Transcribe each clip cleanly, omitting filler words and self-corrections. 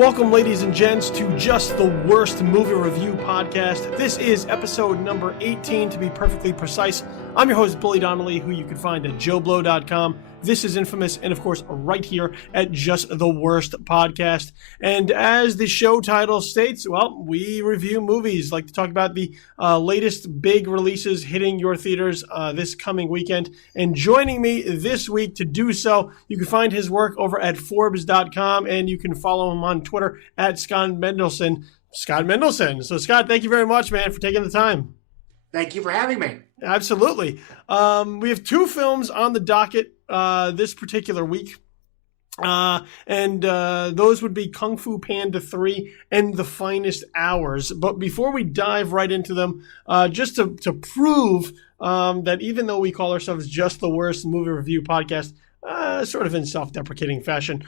Welcome, ladies and gents, to Just the Worst Movie Review Podcast. This is episode number 18, to be perfectly precise. I'm your host, Billy Donnelly, who you can find at joeblow.com. This is Infamous, and of course, right here at Just the Worst Podcast. And as the show title states, well, we review movies, like to talk about the latest big releases hitting your theaters this coming weekend. And joining me this week to do so, you can find his work over at Forbes.com, and you can follow him on Twitter at Scott Mendelson. Scott Mendelson. So, Scott, thank you very much, man, for taking the time. Thank you for having me. Absolutely. We have two films on the docket this particular week. And those would be Kung Fu Panda 3 and The Finest Hours. But before we dive right into them, just to prove that even though we call ourselves Just the Worst Movie Review Podcast, sort of in self-deprecating fashion,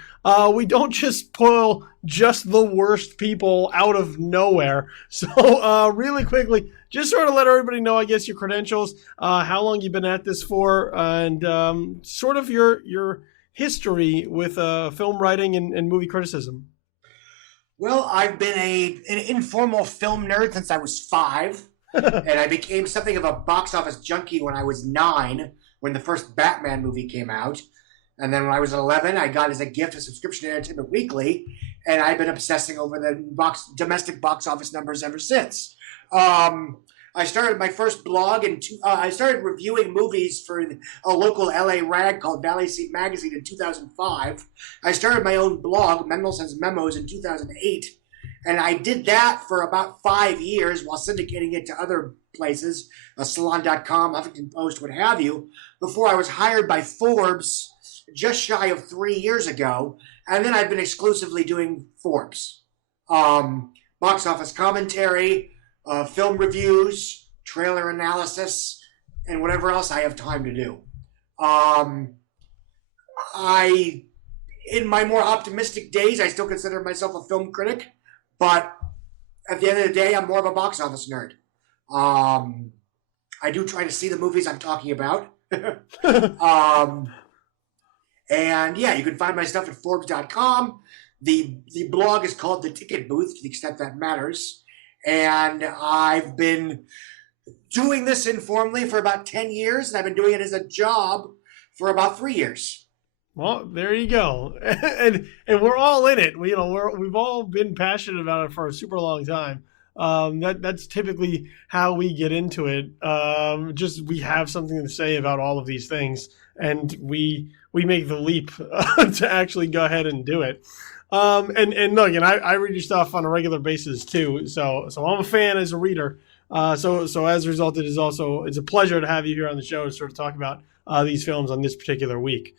we don't just pull just the worst people out of nowhere. So really quickly, just sort of let everybody know, I guess, your credentials, how long you've been at this for, and sort of your history with film writing and movie criticism. Well, I've been an informal film nerd since I was 5, and I became something of a box office junkie when I was 9, when the first Batman movie came out. And then when I was 11, I got as a gift a subscription to Entertainment Weekly, and I've been obsessing over the domestic box office numbers ever since. I started my first blog, and I started reviewing movies for a local LA rag called Valley Seat Magazine in 2005. I started my own blog, Mendelson's Memos, in 2008, and I did that for about 5 years while syndicating it to other places, Salon.com, Huffington Post, what have you, before I was hired by Forbes just shy of 3 years ago, and then I've been exclusively doing Forbes. Box office commentary, film reviews, trailer analysis, and whatever else I have time to do. In my more optimistic days, I still consider myself a film critic, but at the end of the day, I'm more of a box office nerd. I do try to see the movies I'm talking about. And yeah, you can find my stuff at Forbes.com. The blog is called The Ticket Booth, to the extent that matters. And I've been doing this informally for about 10 years, and I've been doing it as a job for about 3 years. Well, there you go. and we're all in it. We've all been passionate about it for a super long time. That's typically how we get into it. Just we have something to say about all of these things, and we make the leap to actually go ahead and do it. And look, and I read your stuff on a regular basis too. So I'm a fan as a reader. So as a result, it's a pleasure to have you here on the show to sort of talk about these films on this particular week.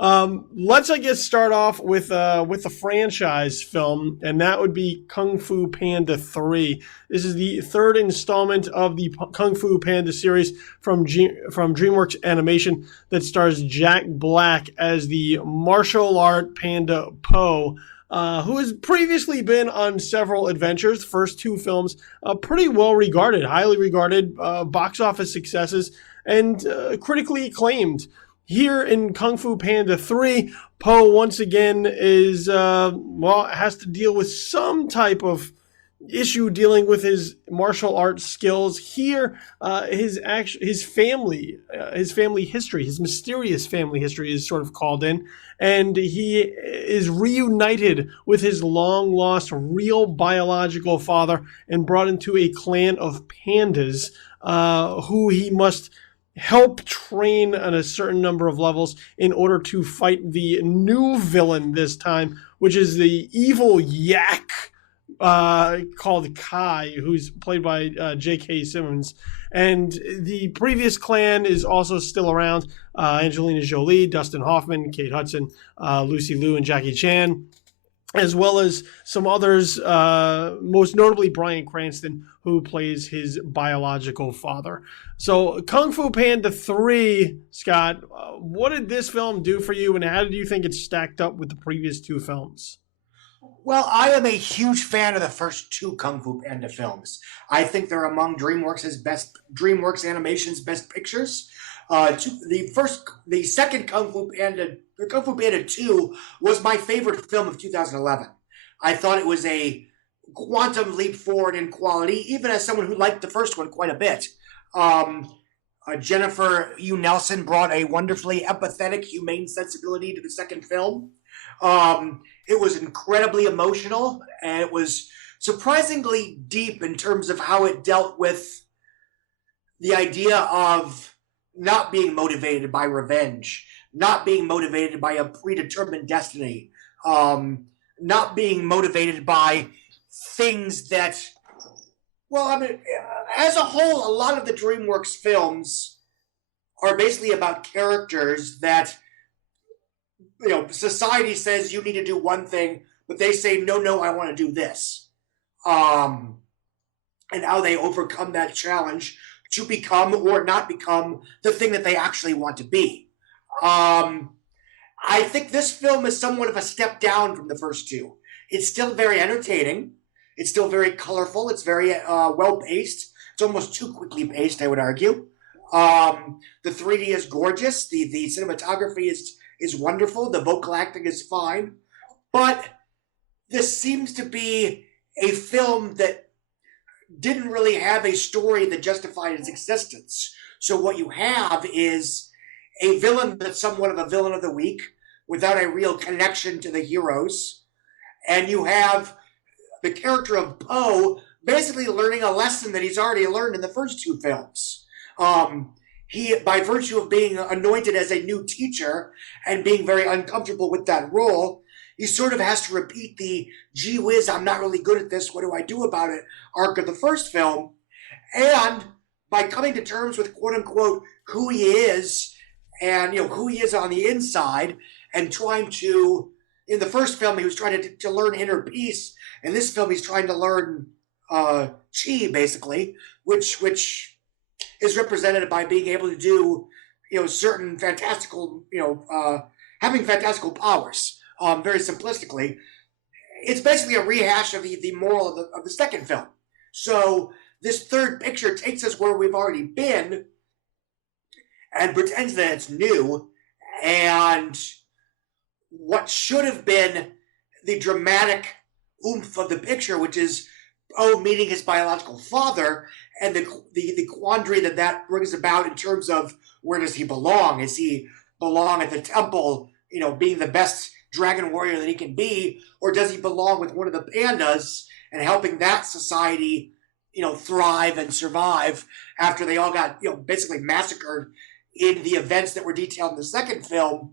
Let's, I guess, start off with the franchise film, and that would be Kung Fu Panda 3. This is the third installment of the Kung Fu Panda series from DreamWorks Animation that stars Jack Black as the martial art panda Po, who has previously been on several adventures. The first two films, pretty well regarded, highly regarded, box office successes, and critically acclaimed. Here in Kung Fu Panda 3, Po once again has to deal with some type of issue dealing with his martial arts skills. Here, his family history, his mysterious family history is sort of called in, and he is reunited with his long-lost real biological father and brought into a clan of pandas who he must help train on a certain number of levels in order to fight the new villain this time, which is the evil yak called Kai, who's played by J.K. Simmons. And the previous clan is also still around. Angelina Jolie, Dustin Hoffman, Kate Hudson, Lucy Liu, and Jackie Chan, as well as some others, most notably Bryan Cranston, who plays his biological father. So Kung Fu Panda 3, Scott, what did this film do for you, and how did you think it stacked up with the previous two films? Well, I am a huge fan of the first two Kung Fu Panda films. I think they're among DreamWorks Animation's best pictures. The second Kung Fu Panda 2 was my favorite film of 2011. I thought it was a quantum leap forward in quality, even as someone who liked the first one quite a bit. Um, Jennifer Hugh Nelson brought a wonderfully empathetic, humane sensibility to the second film. It was incredibly emotional, and it was surprisingly deep in terms of how it dealt with the idea of not being motivated by revenge, not being motivated by a predetermined destiny, not being motivated by things that, well, I mean, as a whole, a lot of the DreamWorks films are basically about characters that, society says you need to do one thing, but they say, no, no, I want to do this. And how they overcome that challenge to become or not become the thing that they actually want to be. I think this film is somewhat of a step down from the first two. It's still very entertaining. It's still very colorful. It's very well paced. It's almost too quickly paced, I would argue. The 3D is gorgeous. The cinematography is wonderful. The vocal acting is fine. But this seems to be a film that didn't really have a story that justified its existence. So what you have is a villain that's somewhat of a villain of the week without a real connection to the heroes. And you have the character of Poe basically learning a lesson that he's already learned in the first two films. He, by virtue of being anointed as a new teacher and being very uncomfortable with that role, he sort of has to repeat the gee whiz, I'm not really good at this, what do I do about it arc of the first film. And by coming to terms with quote unquote who he is and who he is on the inside and trying to, in the first film he was trying to learn inner peace. In this film he's trying to learn chi basically, which is represented by being able to do certain fantastical having fantastical powers. Very simplistically, it's basically a rehash of the moral of the second film. So this third picture takes us where we've already been and pretends that it's new, and what should have been the dramatic oomph of the picture, which is Poe meeting his biological father, and the quandary that brings about in terms of where does he belong? Does he belong at the temple, being the best dragon warrior that he can be, or does he belong with one of the pandas and helping that society, thrive and survive after they all got, basically massacred in the events that were detailed in the second film,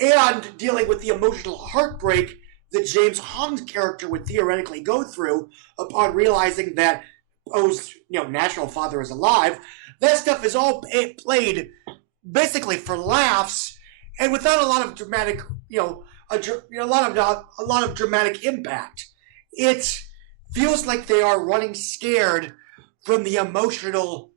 and dealing with the emotional heartbreak that James Hong's character would theoretically go through upon realizing that Poe's, natural father is alive. That stuff is all played basically for laughs and without a lot of dramatic, a lot of dramatic impact. It feels like they are running scared from the emotional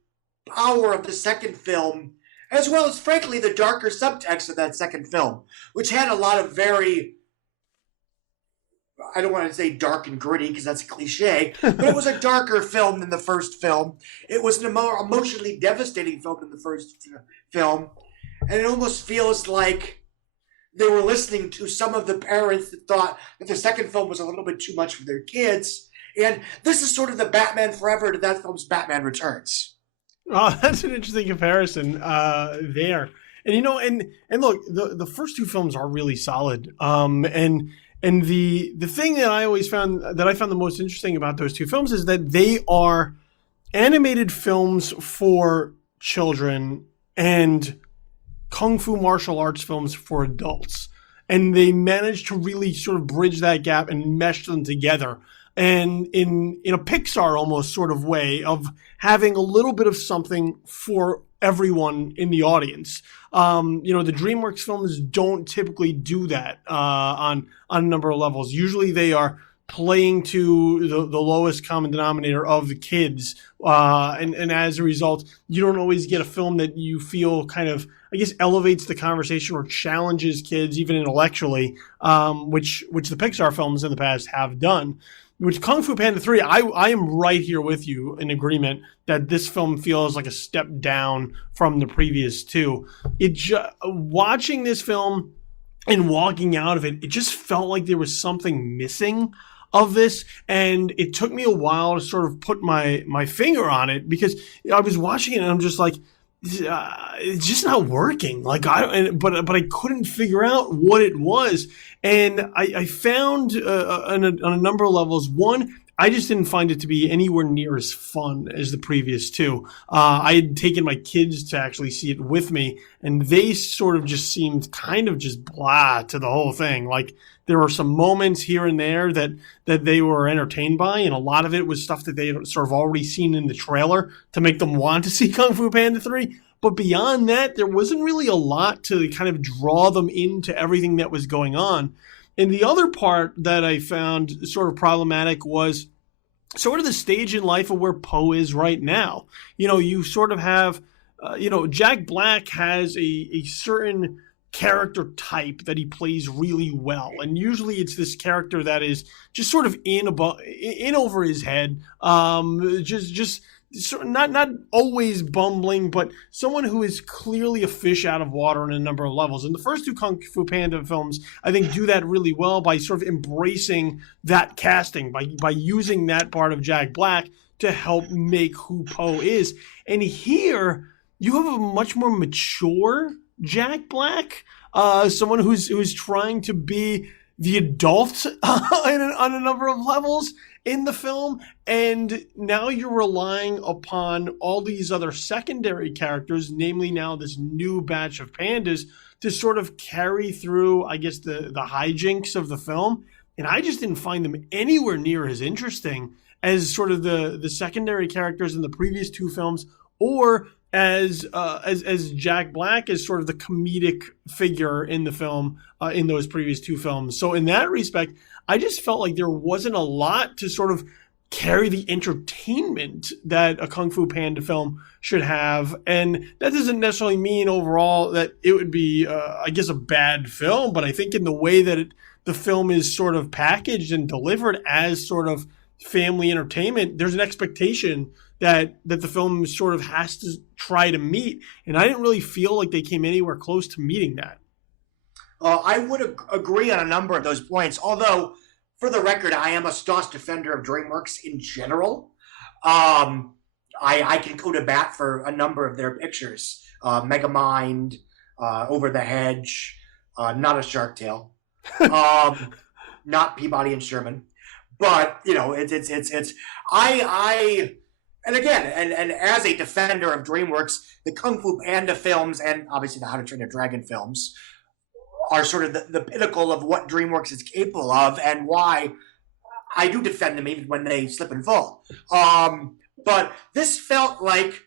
power of the second film, as well as, frankly, the darker subtext of that second film, which had a lot of very, I don't want to say dark and gritty because that's a cliche, but it was a darker film than the first film. It was a more emotionally devastating film than the first film. And it almost feels like they were listening to some of the parents that thought that the second film was a little bit too much for their kids. And this is sort of the Batman Forever to that film's Batman Returns. Oh, that's an interesting comparison there. And and look, the first two films are really solid. And the thing that I found the most interesting about those two films is that they are animated films for children and kung fu martial arts films for adults. And they managed to really sort of bridge that gap and mesh them together. And in a Pixar almost sort of way of having a little bit of something for everyone in the audience. The DreamWorks films don't typically do that on a number of levels. Usually they are playing to the lowest common denominator of the kids. And as a result, you don't always get a film that you feel kind of, I guess, elevates the conversation or challenges kids even intellectually, which the Pixar films in the past have done. Which Kung Fu Panda 3, I am right here with you in agreement that this film feels like a step down from the previous two. Watching this film and walking out of it, it just felt like there was something missing of this, and it took me a while to sort of put my finger on it, because I was watching it and I'm just like, it's just not working. Like but I couldn't figure out what it was, and I found on a number of levels. One, I just didn't find it to be anywhere near as fun as the previous two. I had taken my kids to actually see it with me, and they sort of just seemed kind of just blah to the whole thing. Like, there were some moments here and there that they were entertained by, and a lot of it was stuff that they had sort of already seen in the trailer to make them want to see Kung Fu Panda 3. But beyond that, there wasn't really a lot to kind of draw them into everything that was going on. And the other part that I found sort of problematic was sort of the stage in life of where Poe is right now. You sort of have, Jack Black has a certain character type that he plays really well, and usually it's this character that is just sort of in over his head, just sort of not always bumbling, but someone who is clearly a fish out of water on a number of levels. And the first two Kung Fu Panda films, I think, do that really well by sort of embracing that casting, by using that part of Jack Black to help make who Poe is. And here you have a much more mature Jack Black, someone who's trying to be the adult on a number of levels in the film, and now you're relying upon all these other secondary characters, namely now this new batch of pandas, to sort of carry through, I guess, the hijinks of the film. And I just didn't find them anywhere near as interesting as sort of the secondary characters in the previous two films, or as Jack Black is sort of the comedic figure in the film in those previous two films. So in that respect, I just felt like there wasn't a lot to sort of carry the entertainment that a Kung Fu Panda film should have. And that doesn't necessarily mean overall that it would be, I guess, a bad film, but I think in the way that the film is sort of packaged and delivered as sort of family entertainment, there's an expectation that the film sort of has to try to meet. And I didn't really feel like they came anywhere close to meeting that. I would agree on a number of those points, although, for the record, I am a staunch defender of DreamWorks in general. I can go to bat for a number of their pictures. Megamind, Over the Hedge, not a Shark Tale, not Peabody and Sherman. But, and again, and as a defender of DreamWorks, the Kung Fu Panda films and obviously the How to Train Your Dragon films are sort of the pinnacle of what DreamWorks is capable of, and why I do defend them even when they slip and fall. But this felt like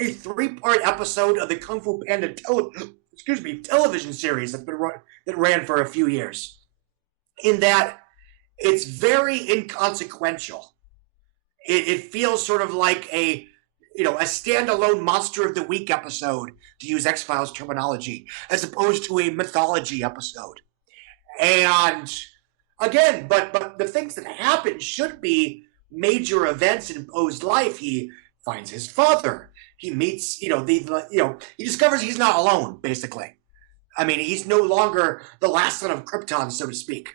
a 3-part episode of the Kung Fu Panda television series that ran for a few years, in that it's very inconsequential. It feels sort of like a standalone Monster of the Week episode, to use X-Files terminology, as opposed to a mythology episode. And again, but the things that happen should be major events in Poe's life. He finds his father. He meets, he discovers he's not alone, basically. I mean, he's no longer the last son of Krypton, so to speak.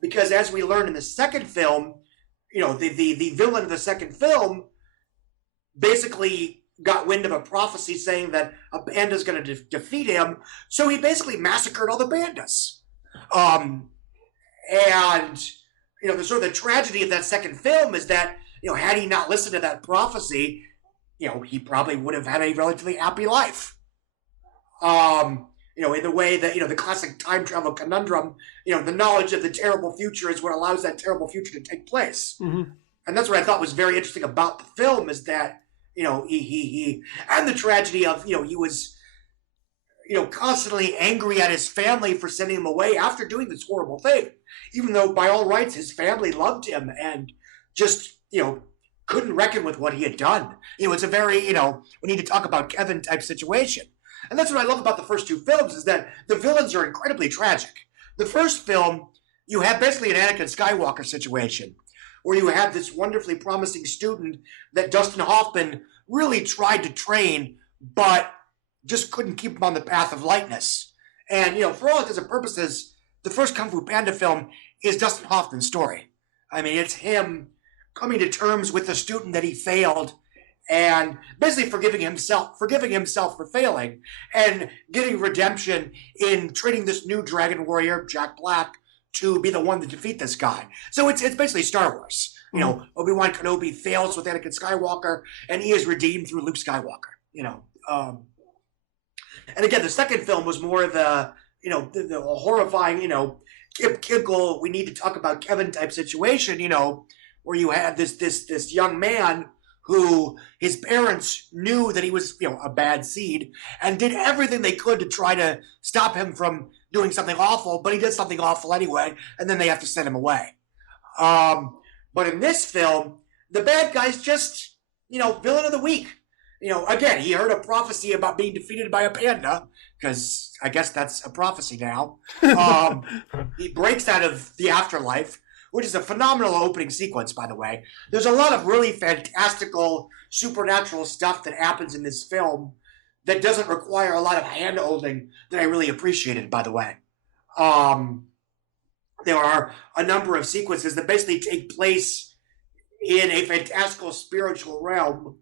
Because as we learn in the second film, the villain of the second film basically got wind of a prophecy saying that a panda's going to defeat him, so he basically massacred all the pandas. And the sort of the tragedy of that second film is that had he not listened to that prophecy, he probably would have had a relatively happy life. In the way that the classic time travel conundrum, the knowledge of the terrible future is what allows that terrible future to take place. Mm-hmm. And that's what I thought was very interesting about the film, is that he and the tragedy of he was constantly angry at his family for sending him away after doing this horrible thing, even though by all rights his family loved him and just couldn't reckon with what he had done. It's a very we need to talk about Kevin type situation. And that's what I love about the first two films, is that the villains are incredibly tragic. The first film, you have basically an Anakin Skywalker situation, where you have this wonderfully promising student that Dustin Hoffman really tried to train, but just couldn't keep him on the path of lightness. And, for all intents and purposes, the first Kung Fu Panda film is Dustin Hoffman's story. I mean, it's him coming to terms with the student that he failed and basically forgiving himself for failing and getting redemption in training this new dragon warrior, Jack Black, to be the one to defeat this guy. So it's basically Star Wars. Obi-Wan Kenobi fails with Anakin Skywalker, and he is redeemed through Luke Skywalker. And again, the second film was more of the horrifying, Kip Kinkle, we need to talk about Kevin type situation, where you had this young man who his parents knew that he was, a bad seed and did everything they could to try to stop him from doing something awful, but he did something awful anyway, and then they have to send him away. But in this film, the bad guy's just, villain of the week. Again, he heard a prophecy about being defeated by a panda, because I guess that's a prophecy now. He breaks out of the afterlife, which is a phenomenal opening sequence, by the way. There's a lot of really fantastical, supernatural stuff that happens in this film that doesn't require a lot of hand-holding that I really appreciated, by the way. There are a number of sequences that basically take place in a fantastical spiritual realm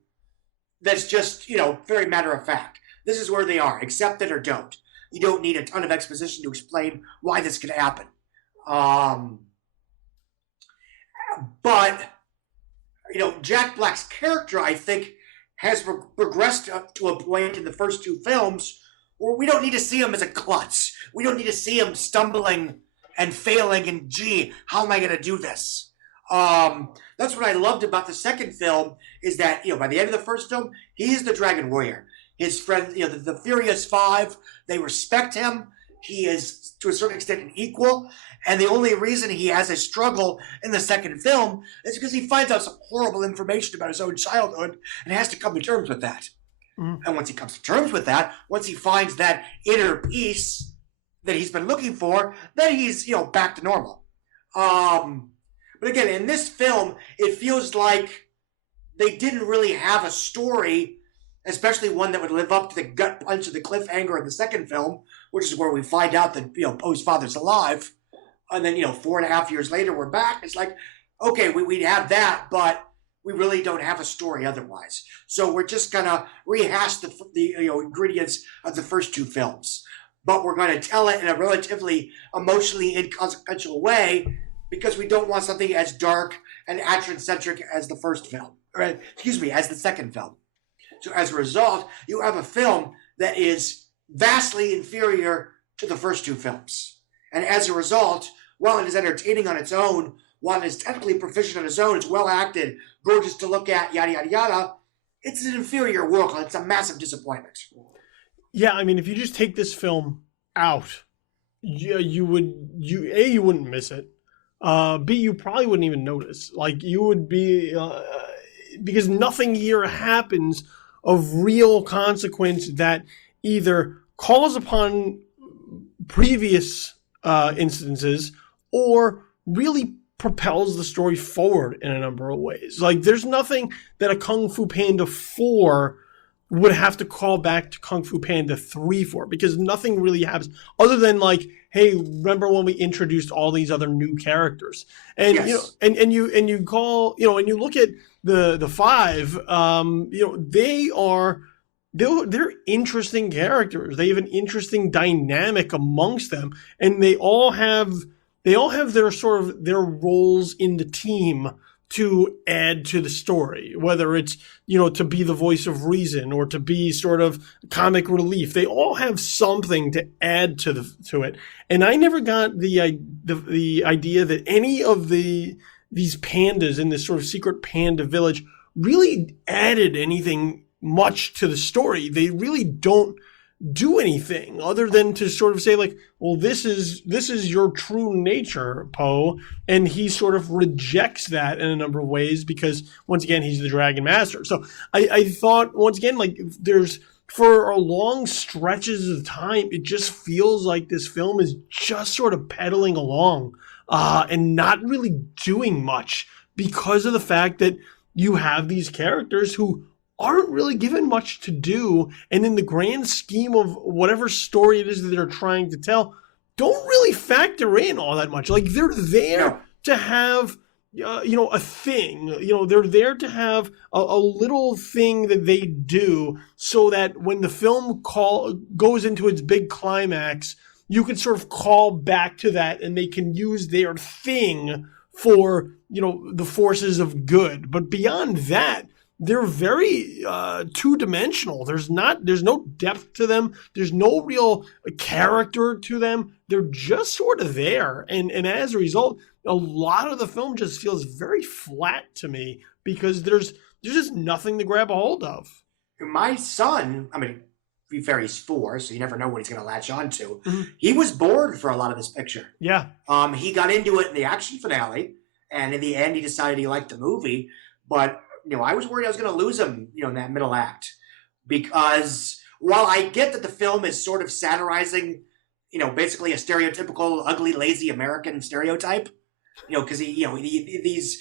that's just, very matter of fact. This is where they are. Accept it or don't. You don't need a ton of exposition to explain why this could happen. But, Jack Black's character, I think, has progressed up to a point in the first two films where we don't need to see him as a klutz. We don't need to see him stumbling and failing and, gee, how am I going to do this? That's what I loved about the second film is that, by the end of the first film, he's the Dragon Warrior. His friends, the Furious Five, they respect him. He is, to a certain extent, an equal. And the only reason he has a struggle in the second film is because he finds out some horrible information about his own childhood and has to come to terms with that. Mm. And once he comes to terms with that, once he finds that inner peace that he's been looking for, then he's, back to normal. But again, in this film, it feels like they didn't really have a story, especially one that would live up to the gut punch of the cliffhanger in the second film, which is where we find out that, Poe's father's alive. And then, 4.5 years later, we're back. It's like, okay, we'd have that, but we really don't have a story otherwise. So we're just going to rehash the ingredients of the first two films. But we're going to tell it in a relatively emotionally inconsequential way because we don't want something as dark and action-centric as the first film. Right? As the second film. So as a result, you have a film that is vastly inferior to the first two films. And as a result, while it is entertaining on its own, while it is technically proficient on its own, it's well acted, gorgeous to look at, yada, yada, yada, it's an inferior work, and it's a massive disappointment. Yeah, I mean, if you just take this film out, you wouldn't miss it. B, you probably wouldn't even notice. Like, you would be, because nothing here happens of real consequence that either calls upon previous instances or really propels the story forward in a number of ways. Like, there's nothing that a Kung Fu Panda 4 would have to call back to Kung Fu Panda 3 for, because nothing really happens other than like, hey, remember when we introduced all these other new characters? And yes. And you look at the five, they're interesting characters. They have an interesting dynamic amongst them, and they all have their sort of their roles in the team to add to the story, whether it's, to be the voice of reason or to be sort of comic relief. They all have something to add to it. And I never got the idea that any of these pandas in this sort of secret panda village really added anything much to the story. They really don't do anything other than to sort of say like, well, this is your true nature, Poe, and he sort of rejects that in a number of ways because once again he's the Dragon Master. So I thought once again, like, there's, for a long stretches of time, it just feels like this film is just sort of pedaling along and not really doing much because of the fact that you have these characters who aren't really given much to do, and in the grand scheme of whatever story it is that they're trying to tell, don't really factor in all that much. Like, they're there No. to have a thing. They're there to have a little thing that they do so that when the film goes into its big climax, you can sort of call back to that, and they can use their thing for the forces of good. But beyond that, they're very two-dimensional. There's no depth to them. There's no real character to them. They're just sort of there, and as a result, a lot of the film just feels very flat to me because there's just nothing to grab a hold of. My son, I mean, to be fair, he's 4, so you never know what he's going to latch on to. Mm-hmm. He was bored for a lot of this picture. Yeah. He got into it in the action finale, and in the end, he decided he liked the movie. But I was worried I was going to lose him, in that middle act, because while I get that the film is sort of satirizing, basically a stereotypical ugly, lazy American stereotype, because these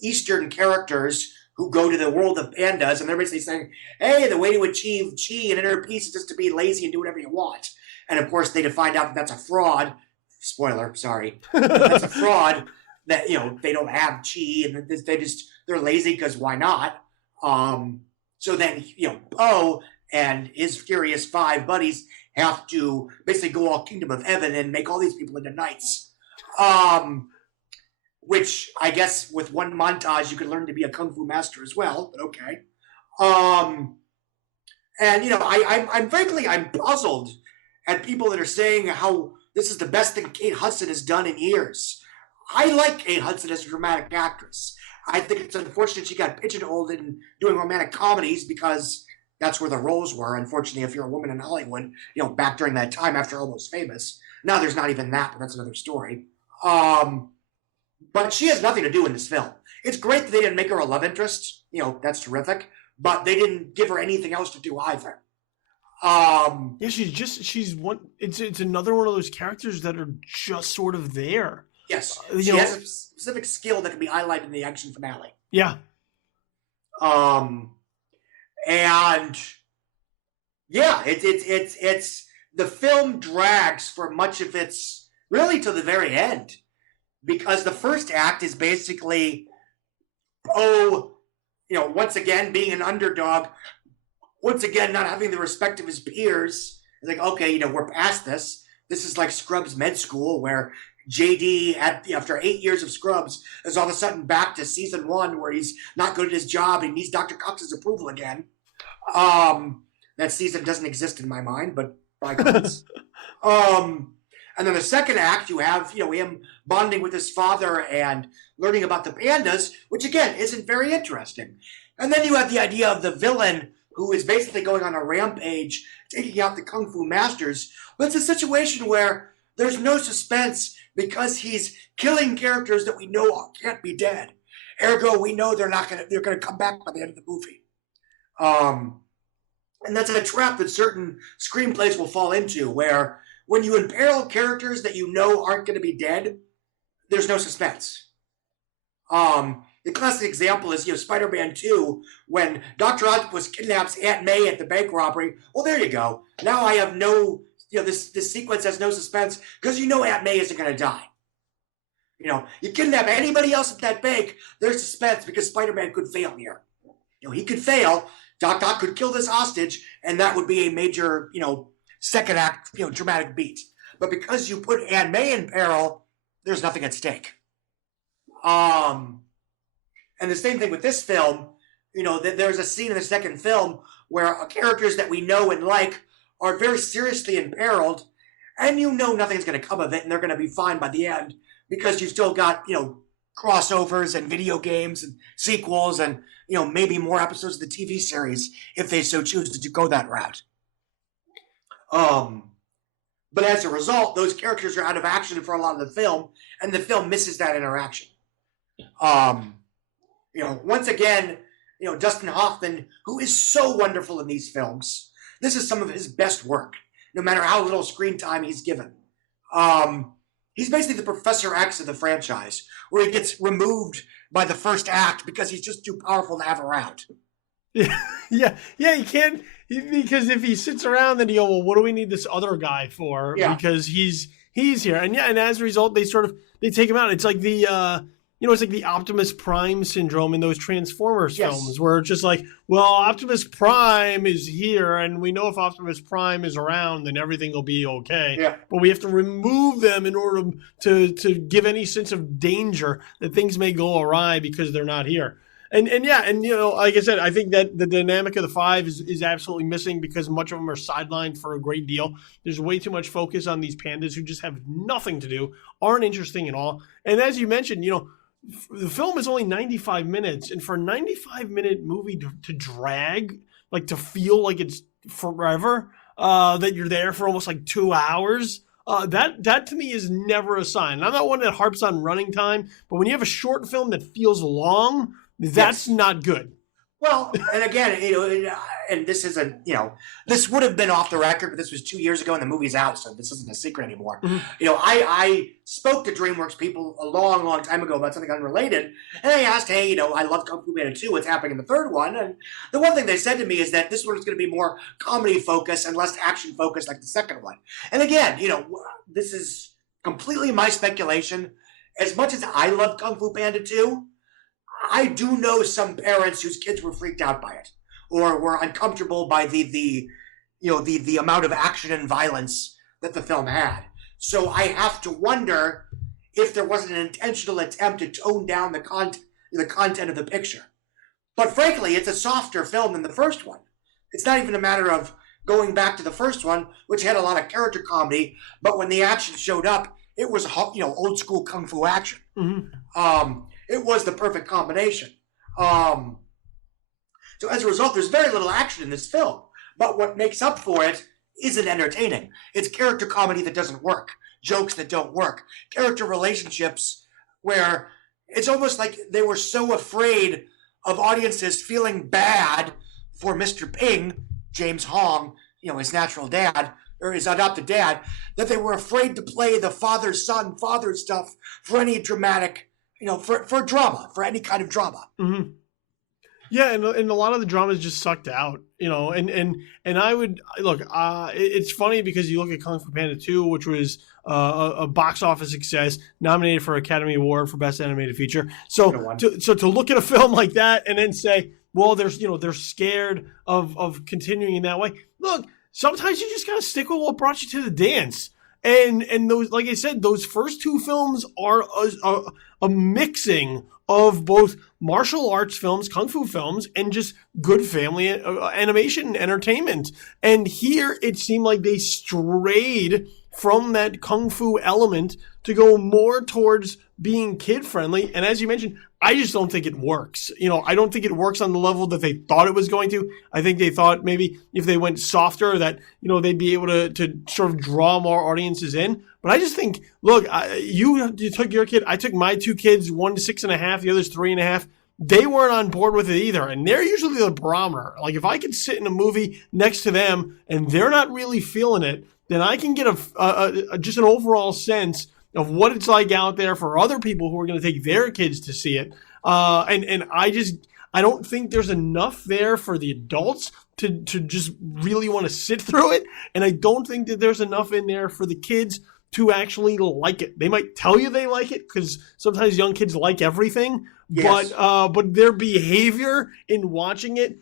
Eastern characters who go to the world of pandas, and they're basically saying, hey, the way to achieve chi and inner peace is just to be lazy and do whatever you want. And of course, they find out that that's a fraud. Spoiler, sorry. That's a fraud, that, they don't have chi, and they're lazy because why not? So then, Poe and his Furious 5 buddies have to basically go all Kingdom of Heaven and make all these people into knights. Which I guess with one montage you could learn to be a kung fu master as well, but okay. And I'm frankly puzzled at people that are saying how this is the best thing Kate Hudson has done in years. I like Kate Hudson as a dramatic actress. I think it's unfortunate she got pigeonholed in doing romantic comedies because that's where the roles were. Unfortunately, if you're a woman in Hollywood, back during that time after Almost Famous. Now there's not even that, but that's another story. But she has nothing to do in this film. It's great that they didn't make her a love interest. That's terrific. But they didn't give her anything else to do either. Yeah, she's one. It's another one of those characters that are just sort of there. Yes, she has a specific skill that can be highlighted in the action finale. Yeah. And yeah, it's the film drags for much of its really to the very end. Because the first act is basically once again being an underdog, once again not having the respect of his peers. It's like, okay, we're past this. This is like Scrubs med school where JD, after 8 years of Scrubs, is all of a sudden back to season 1 where he's not good at his job and needs Dr. Cox's approval again. That season doesn't exist in my mind, but by goodness. And then the second act, you have, him bonding with his father and learning about the pandas, which again isn't very interesting. And then you have the idea of the villain who is basically going on a rampage, taking out the Kung Fu masters. But it's a situation where there's no suspense because he's killing characters that we know can't be dead. Ergo, we know they're gonna come back by the end of the movie. And that's a trap that certain screenplays will fall into, where when you imperil characters that you know aren't going to be dead, there's no suspense. The classic example is, Spider-Man 2, when Dr. Octopus kidnaps Aunt May at the bank robbery. Well, there you go. Now I have this sequence has no suspense because Aunt May isn't going to die. You kidnap anybody else at that bank, there's suspense because Spider-Man could fail here. He could fail. Doc could kill this hostage, and that would be a major, second act, dramatic beat. But because you put Aunt May in peril, there's nothing at stake. And the same thing with this film. There's a scene in the second film where characters that we know and like are very seriously imperiled, and nothing's going to come of it, and they're going to be fine by the end because you've still got crossovers and video games and sequels and maybe more episodes of the TV series if they so choose to go that route. But as a result, those characters are out of action for a lot of the film, and the film misses that interaction. Once again, Dustin Hoffman, who is so wonderful in these films, this is some of his best work, no matter how little screen time he's given. He's basically the Professor X of the franchise, where he gets removed by the first act because he's just too powerful to have around. Yeah, yeah, he can't because if he sits around, then you go, well, what do we need this other guy for? Yeah. Because he's here, and yeah, and as a result, they take him out. It's like the it's like the Optimus Prime syndrome in those Transformers Yes. films, where it's just like, well, Optimus Prime is here, and we know if Optimus Prime is around, then everything will be okay. Yeah. But we have to remove them in order to give any sense of danger that things may go awry because they're not here. And yeah, and like I said, I think that the dynamic of the five is absolutely missing because much of them are sidelined for a great deal. There's way too much focus on these pandas who just have nothing to do, aren't interesting at all. And as you mentioned, the film is only 95 minutes, and for a 95-minute movie to drag, like to feel like it's forever, that you're there for almost like 2 hours. That to me is never a sign. And I'm not one that harps on running time, but when you have a short film that feels long, that's not good. Well, and again, and this isn't, this would have been off the record, but this was 2 years ago and the movie's out, so this isn't a secret anymore. Mm-hmm. I spoke to DreamWorks people a long, long time ago about something unrelated, and I asked, hey, I love Kung Fu Panda 2, what's happening in the third one? And the one thing they said to me is that this one is going to be more comedy focused and less action focused like the second one. And again, this is completely my speculation. As much as I love Kung Fu Panda 2, I do know some parents whose kids were freaked out by it or were uncomfortable by the amount of action and violence that the film had. So I have to wonder if there was an intentional attempt to tone down the content of the picture. But frankly, it's a softer film than the first one. It's not even a matter of going back to the first one, which had a lot of character comedy, but when the action showed up, it was old school kung fu action. Mm-hmm. It was the perfect combination. So as a result, there's very little action in this film. But what makes up for it isn't entertaining. It's character comedy that doesn't work, jokes that don't work, character relationships where it's almost like they were so afraid of audiences feeling bad for Mr. Ping, James Hong, his natural dad, or his adopted dad, that they were afraid to play the father-son, father stuff for any dramatic, for drama, for any kind of drama. Mm-hmm. Yeah, and a lot of the drama is just sucked out, and I would look. It's funny because you look at Kung Fu Panda 2, which was a box office success, nominated for Academy Award for Best Animated Feature. So to look at a film like that and then say, well, they're scared of continuing in that way. Look, sometimes you just gotta stick with what brought you to the dance. And those, like I said, those first two films are a mixing of both martial arts films, kung fu films, and just good family animation and entertainment. And here it seemed like they strayed from that kung fu element to go more towards being kid friendly. And as you mentioned, I just don't think it works. I don't think it works on the level that they thought it was going to. I think they thought maybe if they went softer that, they'd be able to sort of draw more audiences in. But I just think, look, you took your kid. I took my two kids, one to 6.5, the other's 3.5. They weren't on board with it either. And they're usually the barometer. Like if I could sit in a movie next to them and they're not really feeling it, then I can get just an overall sense of what it's like out there for other people who are going to take their kids to see it. And I don't think there's enough there for the adults to just really want to sit through it. And I don't think that there's enough in there for the kids to actually like it. They might tell you they like it because sometimes young kids like everything, yes. But their behavior in watching it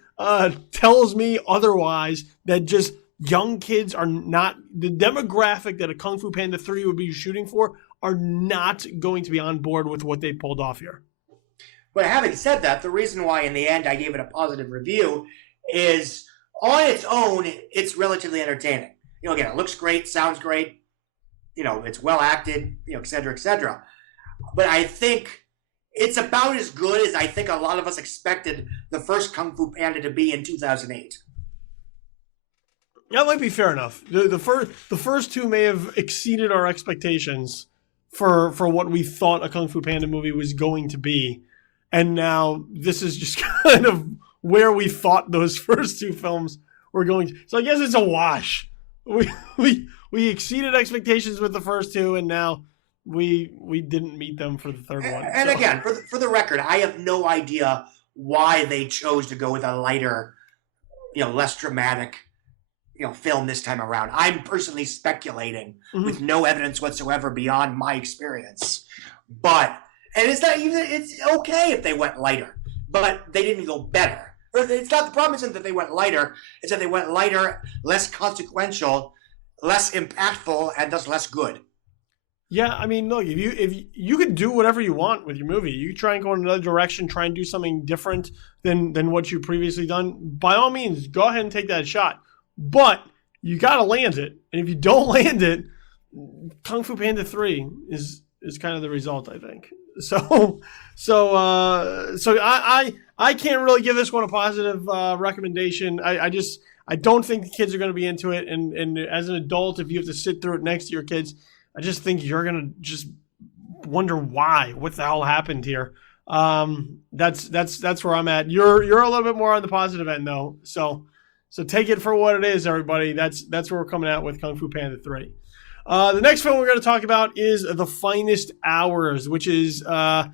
tells me otherwise, that just young kids are not the demographic that a Kung Fu Panda 3 would be shooting for, are not going to be on board with what they pulled off here. But having said that, the reason why in the end I gave it a positive review is on its own, it's relatively entertaining. Again, it looks great, sounds great, it's well acted, et cetera, et cetera. But I think it's about as good as I think a lot of us expected the first Kung Fu Panda to be in 2008. That might be fair enough. The first two may have exceeded our expectations for what we thought a Kung Fu Panda movie was going to be. And now this is just kind of where we thought those first two films were going to. So I guess it's a wash. We exceeded expectations with the first two, and now we didn't meet them for the third one. And again, for the record, I have no idea why they chose to go with a lighter, less dramatic, film this time around. I'm personally speculating with no evidence whatsoever beyond my experience. But, and it's okay if they went lighter, but they didn't go better. It's not, the problem isn't that they went lighter, it's that they went lighter, less consequential, less impactful, and thus less good. Yeah, I mean, look, if you could do whatever you want with your movie, you try and go in another direction, try and do something different than what you've previously done. By all means, go ahead and take that shot. But you got to land it, and if you don't land it, Kung Fu Panda 3 is kind of the result, I think. So I can't really give this one a positive recommendation. I don't think the kids are going to be into it, and as an adult, if you have to sit through it next to your kids, I just think you're gonna just wonder what the hell happened here. That's where I'm at. You're a little bit more on the positive end though, so take it for what it is, everybody. That's where we're coming out with Kung Fu Panda 3. The next film we're going to talk about is The Finest Hours, which is a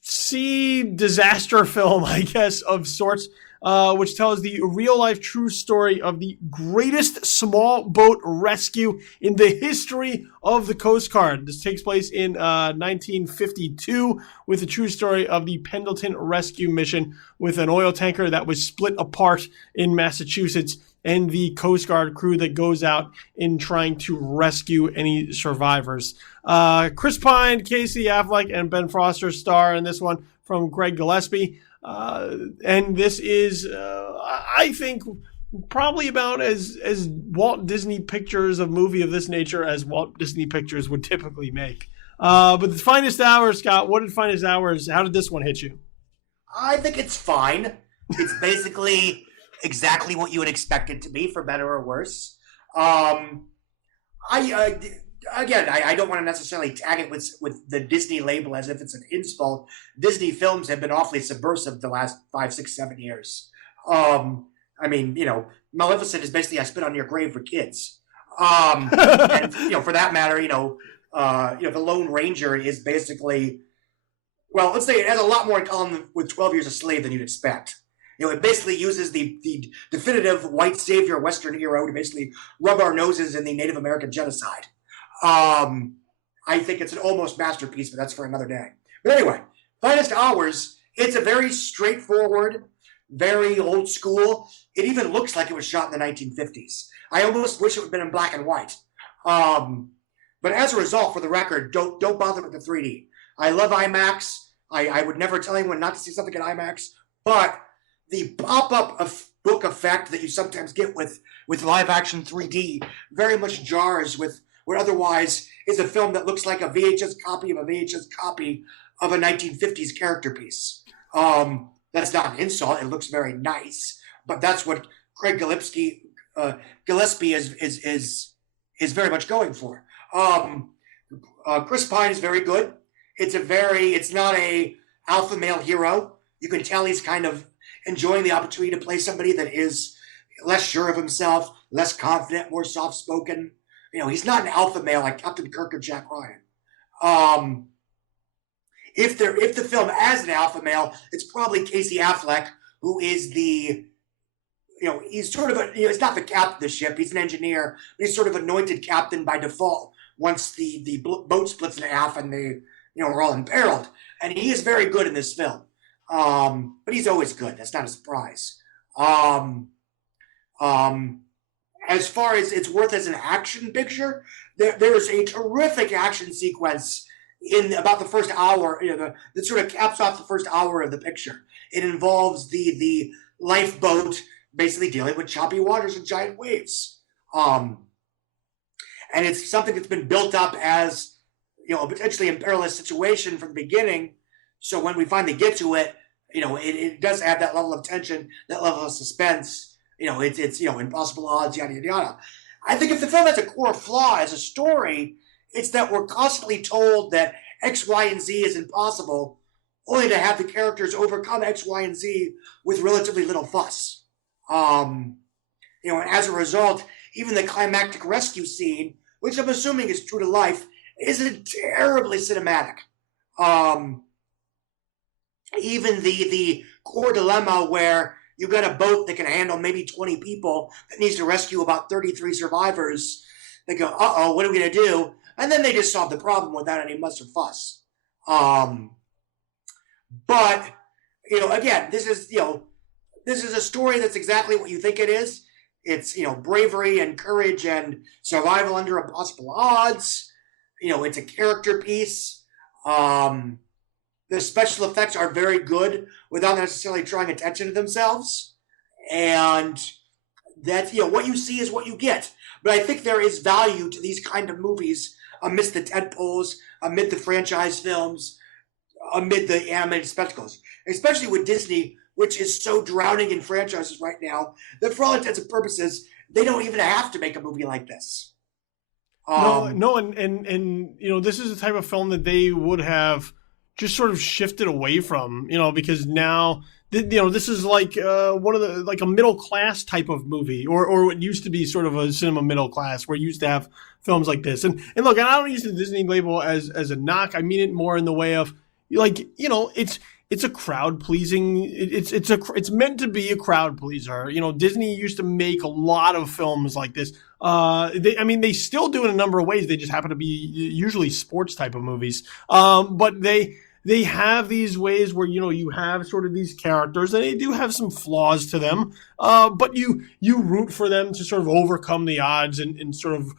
sea disaster film, I guess, of sorts. Which tells the real-life true story of the greatest small boat rescue in the history of the Coast Guard. This takes place in 1952 with the true story of the Pendleton rescue mission with an oil tanker that was split apart in Massachusetts and the Coast Guard crew that goes out in trying to rescue any survivors. Chris Pine, Casey Affleck, and Ben Foster star in this one from Greg Gillespie. And this is, I think, probably about as Walt Disney Pictures, a movie of this nature, as Walt Disney Pictures would typically make. But The Finest Hours, Scott, what did Finest Hours, how did this one hit you? I think it's fine. It's basically exactly what you would expect it to be, for better or worse. I don't want to necessarily tag it with the Disney label as if it's an insult. Disney films have been awfully subversive the last 5, 6, 7 years. Maleficent is basically I Spit on Your Grave for kids. And for that matter, The Lone Ranger is basically, well, let's say it has a lot more in common with 12 Years a Slave than you'd expect. It basically uses the definitive white savior Western hero to basically rub our noses in the Native American genocide. I think it's an almost masterpiece, but that's for another day. But anyway, Finest Hours, it's a very straightforward, very old school. It even looks like it was shot in the 1950s. I almost wish it would have been in black and white. But as a result, for the record, don't bother with the 3D. I love IMAX. I would never tell anyone not to see something in IMAX, but the pop-up of book effect that you sometimes get with live-action 3D very much jars with what otherwise is a film that looks like a VHS copy of a VHS copy of a 1950s character piece. That's not an insult. It looks very nice, but that's what Craig Gillespie is very much going for. Chris Pine is very good. It's not a alpha male hero. You can tell he's kind of enjoying the opportunity to play somebody that is less sure of himself, less confident, more soft-spoken. He's not an alpha male like Captain Kirk or Jack Ryan. If the film has an alpha male, it's probably Casey Affleck, who is he's sort of he's not the captain of the ship, he's an engineer, but he's sort of anointed captain by default once the boat splits in half and they, are all imperiled. And he is very good in this film. But he's always good. That's not a surprise. As far as it's worth as an action picture, there's a terrific action sequence in about the first hour, that sort of caps off the first hour of the picture. It involves the lifeboat basically dealing with choppy waters and giant waves. And it's something that's been built up as, a potentially imperilous situation from the beginning. So when we finally get to it, it does add that level of tension, that level of suspense. It's impossible odds, yada, yada, yada. I think if the film has a core flaw as a story, it's that we're constantly told that X, Y, and Z is impossible, only to have the characters overcome X, Y, and Z with relatively little fuss. And as a result, even the climactic rescue scene, which I'm assuming is true to life, isn't terribly cinematic. even the core dilemma where you've got a boat that can handle maybe 20 people that needs to rescue about 33 survivors. They go, what are we going to do? And then they just solve the problem without any muss or fuss. Um, but, again, this is a story that's exactly what you think it is. It's, bravery and courage and survival under impossible odds. It's a character piece. The special effects are very good without necessarily drawing attention to themselves. And that's, what you see is what you get. But I think there is value to these kind of movies amidst the tentpoles, amid the franchise films, amid the animated spectacles, especially with Disney, which is so drowning in franchises right now that for all intents and purposes, they don't even have to make a movie like this. No, and this is the type of film that they would have just sort of shifted away from, because now, this is like one of the, like a middle class type of movie, or what used to be sort of a cinema middle class, where you used to have films like this. And look, I don't use the Disney label as a knock. I mean it more in the way of, like, it's a crowd pleasing. It's meant to be a crowd pleaser. Disney used to make a lot of films like this. They still do it in a number of ways. They just happen to be usually sports type of movies. But they have these ways where, you have sort of these characters and they do have some flaws to them. But you root for them to sort of overcome the odds and sort of,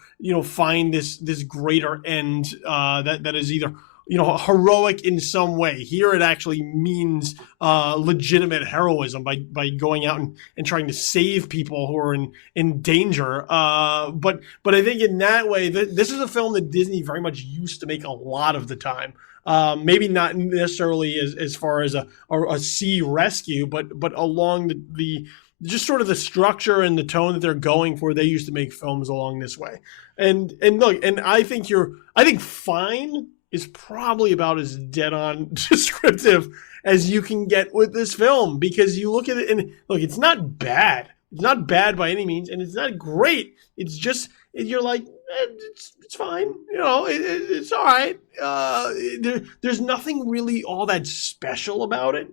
find this greater end, that is either, heroic in some way. Here it actually means legitimate heroism by going out and trying to save people who are in danger. But I think in that way, this is a film that Disney very much used to make a lot of the time. Maybe not necessarily as far as a sea rescue, but along the just sort of the structure and the tone that they're going for. They used to make films along this way. And look, and I think fine is probably about as dead on descriptive as you can get with this film, because you look at it and look, it's not bad. It's not bad by any means, and it's not great. It's just, you're like, it's fine. It's all right. There's nothing really all that special about it.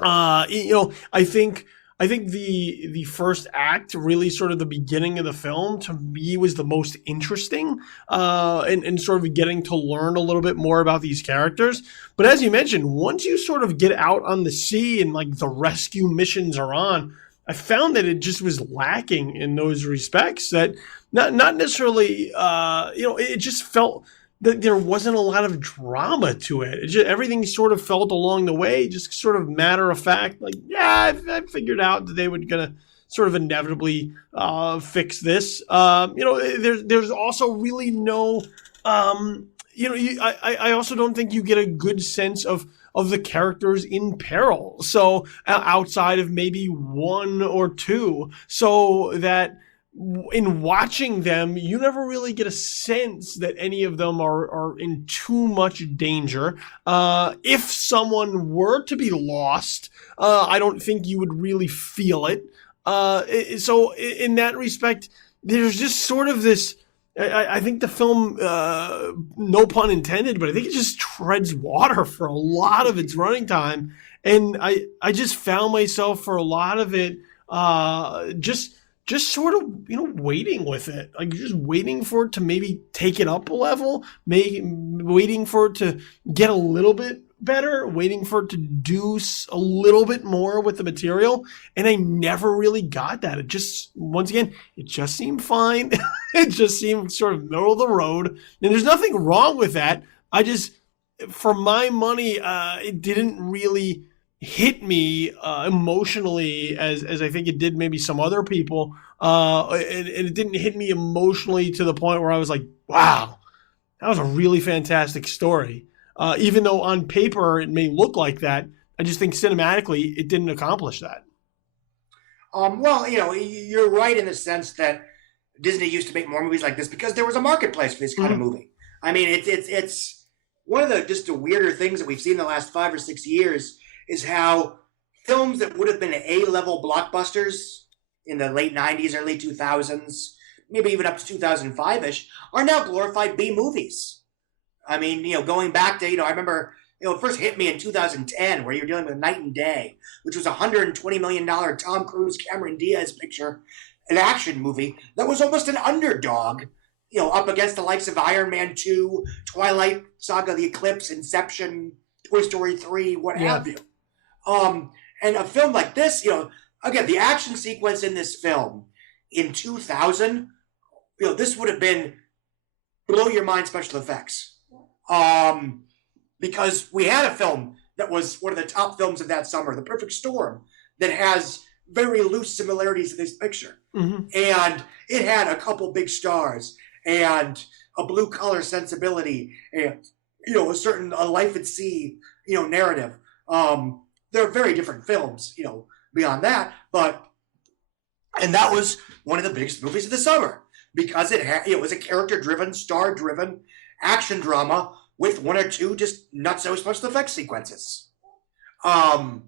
I think the first act, really sort of the beginning of the film, to me was the most interesting, and sort of getting to learn a little bit more about these characters. But as you mentioned, once you sort of get out on the sea and like the rescue missions are on, I found that it just was lacking in those respects. That not necessarily, it just felt that there wasn't a lot of drama to it. Everything sort of felt along the way, just sort of matter of fact, like, yeah, I figured out that they were going to sort of inevitably fix this. There's also really no, I also don't think you get a good sense of the characters in peril. So outside of maybe one or two, so that in watching them, you never really get a sense that any of them are in too much danger. If someone were to be lost, I don't think you would really feel it. So in that respect, there's just sort of this, I think the film, no pun intended, but I think it just treads water for a lot of its running time. And I just found myself for a lot of it, just sort of, waiting with it, like just waiting for it to maybe take it up a level, waiting for it to get a little bit better, waiting for it to do a little bit more with the material. And I never really got that. It just, once again, it just seemed fine. It just seemed sort of middle of the road. And there's nothing wrong with that. For my money, it didn't really hit me emotionally as I think it did maybe some other people. And it didn't hit me emotionally to the point where I was like, wow, that was a really fantastic story. Even though on paper it may look like that, I just think cinematically it didn't accomplish that. Well, you're right in the sense that Disney used to make more movies like this because there was a marketplace for this kind of movie. I mean, it's one of the weirder things that we've seen in the last 5 or 6 years is how films that would have been A-level blockbusters in the late 90s, early 2000s, maybe even up to 2005-ish, are now glorified B movies. I mean, going back to, I remember it first hit me in 2010, where you're dealing with Night and Day, which was a $120 million Tom Cruise, Cameron Diaz picture, an action movie that was almost an underdog, up against the likes of Iron Man 2, Twilight Saga, The Eclipse, Inception, Toy Story 3, what Yeah. have you. And a film like this, again, the action sequence in this film in 2000, this would have been blow your mind special effects. Because we had a film that was one of the top films of that summer, The Perfect Storm, that has very loose similarities to this picture. Mm-hmm. And it had a couple big stars and a blue collar sensibility and, a certain a life at sea, narrative. They're very different films, beyond that. And that was one of the biggest movies of the summer because it was a character-driven, star-driven action drama with one or two just not so special effects sequences. And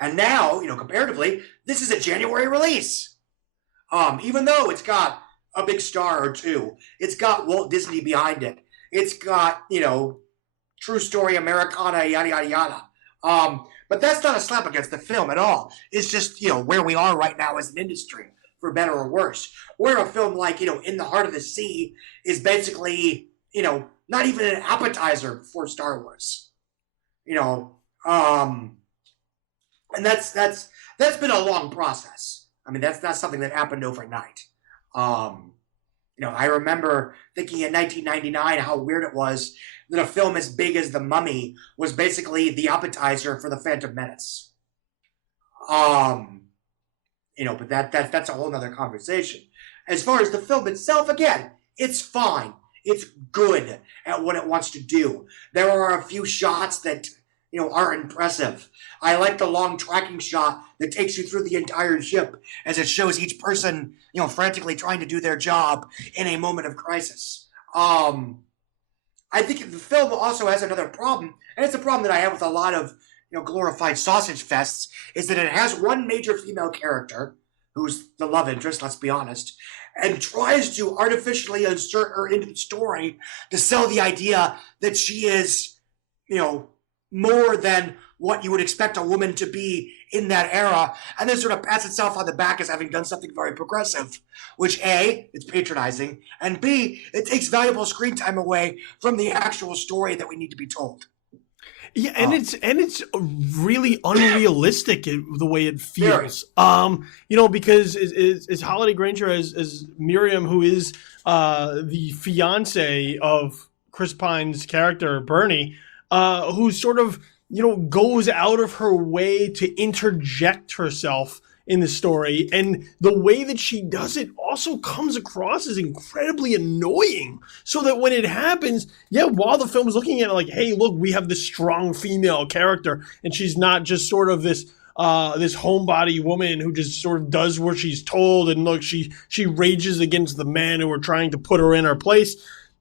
now, comparatively, this is a January release. Even though it's got a big star or two, it's got Walt Disney behind it. It's got, true story Americana, yada, yada, yada. But that's not a slap against the film at all. It's just, where we are right now as an industry, for better or worse. Where a film like, In the Heart of the Sea is basically, not even an appetizer for Star Wars. And that's been a long process. I mean, that's not something that happened overnight. I remember thinking in 1999 how weird it was that a film as big as The Mummy was basically the appetizer for The Phantom Menace. But that's a whole nother conversation. As far as the film itself, again, it's fine. It's good at what it wants to do. There are a few shots that, are impressive. I like the long tracking shot that takes you through the entire ship as it shows each person, frantically trying to do their job in a moment of crisis. I think the film also has another problem, and it's a problem that I have with a lot of, glorified sausage fests, is that it has one major female character, who's the love interest, let's be honest, and tries to artificially insert her into the story to sell the idea that she is, more than what you would expect a woman to be in that era, and then sort of pats itself on the back as having done something very progressive, which A, it's patronizing, and B, it takes valuable screen time away from the actual story that we need to be told. Yeah, and it's really unrealistic the way it feels. Because as Holiday Granger as Miriam, who is the fiance of Chris Pine's character Bernie, who sort of goes out of her way to interject herself in the story, and the way that she does it also comes across as incredibly annoying, so that when it happens, while the film is looking at it like, hey, look, we have this strong female character, and she's not just sort of this homebody woman who just sort of does what she's told, and look, she rages against the men who are trying to put her in her place.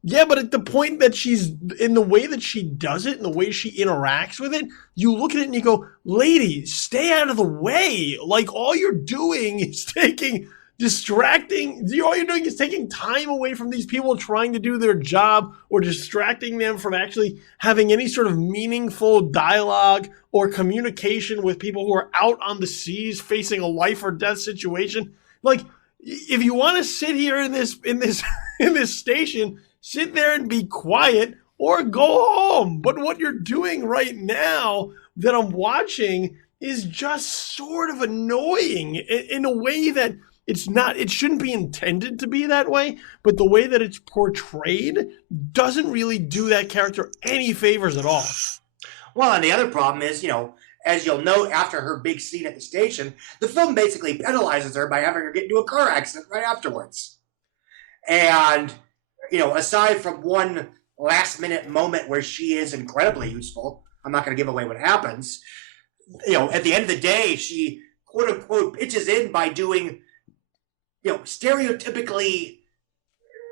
Yeah, but at the point that she's in the way that she does it and the way she interacts with it, you look at it and you go, lady, stay out of the way. Like, all you're doing is taking time away from these people trying to do their job, or distracting them from actually having any sort of meaningful dialogue or communication with people who are out on the seas facing a life or death situation. Like, if you want to sit here in this station, sit there and be quiet or go home. But what you're doing right now that I'm watching is just sort of annoying in a way that it shouldn't be intended to be that way, but the way that it's portrayed doesn't really do that character any favors at all. Well, and the other problem is, as you'll note after her big scene at the station, the film basically penalizes her by having her get into a car accident right afterwards. And aside from one last-minute moment where she is incredibly useful, I'm not going to give away what happens, at the end of the day, she, quote-unquote, pitches in by doing, stereotypically,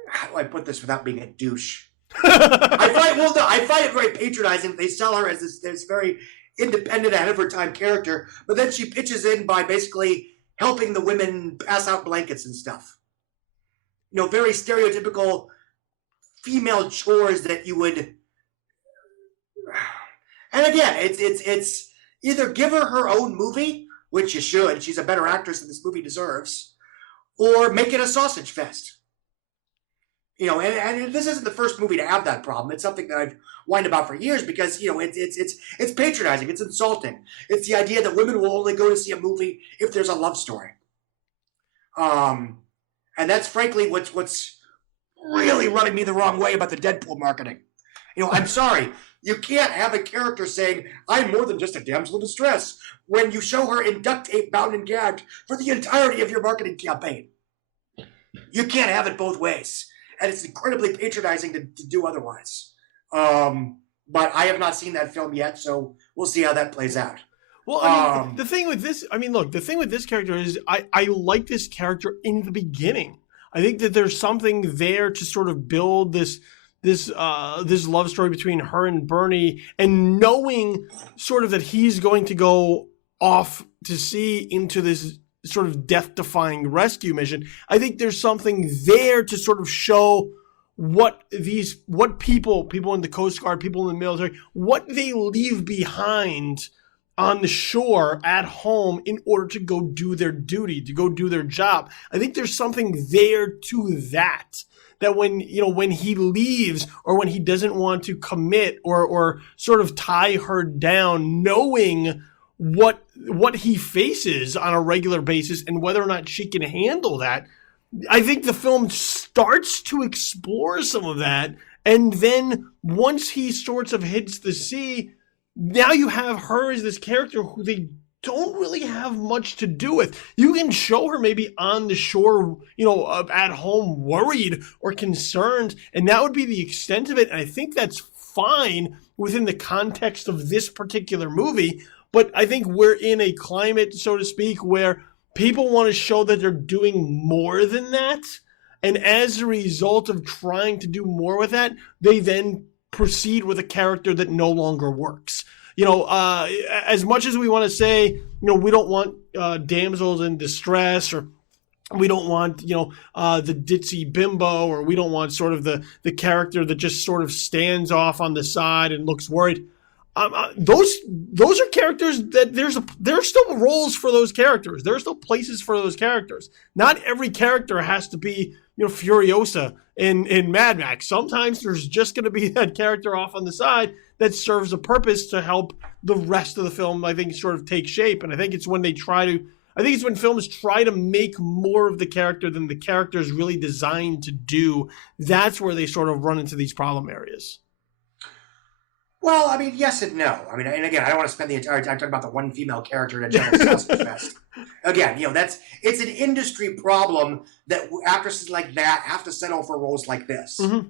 how do I put this without being a douche? I find it very patronizing. They sell her as this very independent, ahead-of-her-time character, but then she pitches in by basically helping the women pass out blankets and stuff. Very stereotypical female chores that you would, And again, it's either give her own movie, which you should. She's a better actress than this movie deserves, or make it a sausage fest. And this isn't the first movie to have that problem. It's something that I've whined about for years because it's patronizing, it's insulting. It's the idea that women will only go to see a movie if there's a love story. And that's frankly what's really rubbing me the wrong way about the Deadpool marketing. I'm sorry. You can't have a character saying, I'm more than just a damsel in distress, when you show her in duct tape, bound and gagged for the entirety of your marketing campaign. You can't have it both ways. And it's incredibly patronizing to do otherwise. But I have not seen that film yet, so we'll see how that plays out. Well, I mean, the thing with this character is I like this character in the beginning. I think that there's something there to sort of build this love story between her and Bernie, and knowing sort of that he's going to go off to sea into this sort of death-defying rescue mission. I think there's something there to sort of show what people in the Coast Guard, people in the military, what they leave behind on the shore at home in order to go do their duty, to go do their job. I think there's something there to that when he leaves, or when he doesn't want to commit or sort of tie her down, knowing what he faces on a regular basis and whether or not she can handle that. I think the film starts to explore some of that. And then once he sort of hits the sea, now you have her as this character who they don't really have much to do with. You can show her maybe on the shore, at home, worried or concerned, and that would be the extent of it. And I think that's fine within the context of this particular movie. But I think we're in a climate, so to speak, where people want to show that they're doing more than that. And as a result of trying to do more with that, they then proceed with a character that no longer works. As much as we want to say, we don't want damsels in distress, or we don't want, the ditzy bimbo, or we don't want sort of the character that just sort of stands off on the side and looks worried. Those are characters that there are still roles for those characters. There are still places for those characters. Not every character has to be, Furiosa in Mad Max. Sometimes there's just going to be that character off on the side that serves a purpose to help the rest of the film, I think, sort of take shape. And I think it's when when films try to make more of the character than the character is really designed to do. That's where they sort of run into these problem areas. Well, I mean, yes and no. I mean, and again, I don't want to spend the entire time talking about the one female character in a general sausage fest. Again, it's an industry problem that actresses like that have to settle for roles like this. Mm-hmm.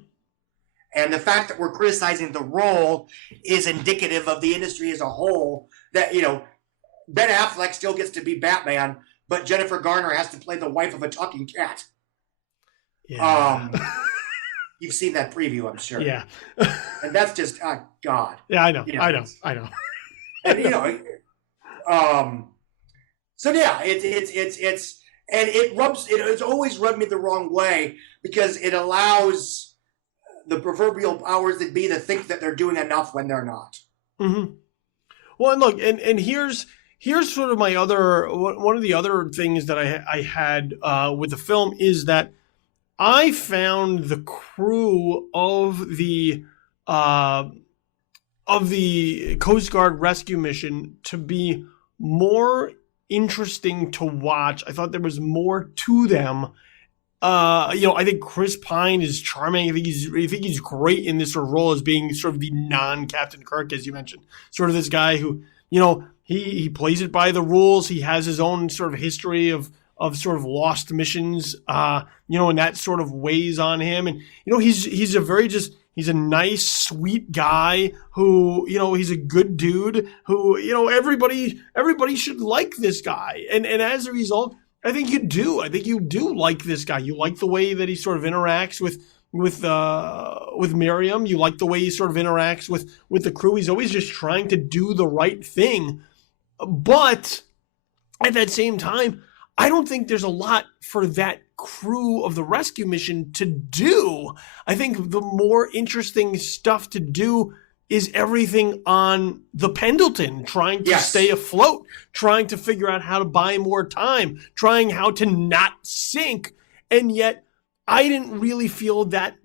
And the fact that we're criticizing the role is indicative of the industry as a whole. That Ben Affleck still gets to be Batman, but Jennifer Garner has to play the wife of a talking cat. Yeah. You've seen that preview, I'm sure. Yeah. And that's just, God. Yeah, I know. I know. And, so yeah, it's always rubbed me the wrong way because it allows the proverbial powers that be to think that they're doing enough when they're not. Mm-hmm. Well, and look, and here's sort of one of the other things that I had with the film is that I found the crew of the Coast Guard rescue mission to be more interesting to watch. I thought there was more to them. I think Chris Pine is charming. I think he's great in this sort of role as being sort of the non-Captain Kirk, as you mentioned. Sort of this guy who, he plays it by the rules. He has his own sort of history of sort of lost missions, and that sort of weighs on him. And, he's a nice, sweet guy who, he's a good dude who, everybody should like this guy. And as a result, I think you do. I think you do like this guy. You like the way that he sort of interacts with Miriam. You like the way he sort of interacts with the crew. He's always just trying to do the right thing. But at that same time, I don't think there's a lot for that crew of the rescue mission to do. I think the more interesting stuff to do is everything on the Pendleton, trying to stay afloat, trying to figure out how to buy more time, trying how to not sink. And yet I didn't really feel that